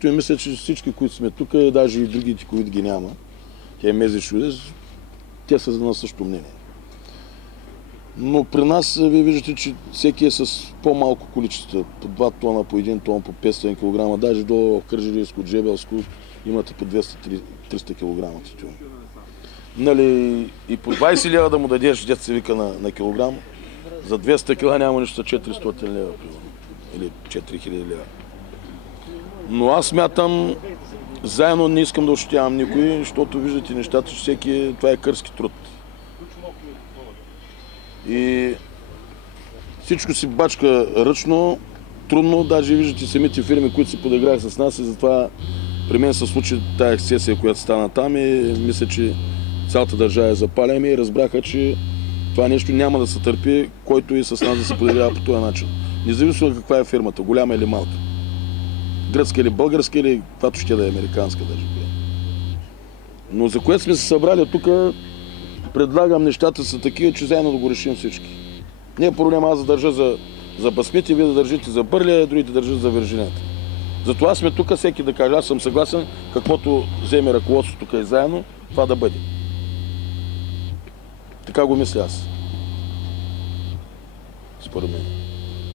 ръководството и мисля, че всички, които сме тук, даже и другите, които ги няма, те мези чудес, те са на същото мнение. Но при нас вие виждате, че всеки е с по-малко количество, по 2 тона, по 1 тон, по 500 кг, даже до Кърджалийско, Джебелско имате по 200-300 кг тютюн. Нали, и по 20 лева да му дадеш, дето се вика на килограм, за 200 кг няма нищо 400 лева, или 4000 лева. Но аз смятам, заедно не искам да ощетявам никой, защото виждате нещата, че всеки, това е кърски труд. И всичко си бачка ръчно, трудно, даже виждате самите фирми, които се подиграха с нас и затова при мен се случи тая ексцесия, която стана там и мисля, че цялата държава е запалена и разбраха, че това нещо няма да се търпи, който и с нас да се подиграва по този начин. Независимо каква е фирмата, голяма или малка. Гръцка или българска или каквато ще да е американска даже. Но за което сме се събрали тук, предлагам нещата са такива, че заедно да го решим всички. Не е проблем аз да държа за басмити, вие да държите за бърлия, другите да държат за вержинята. Затова сме тук, всеки да каже, аз съм съгласен, каквото вземе ръководството тук и заедно, това да бъде. Така го мисля аз. Според мен.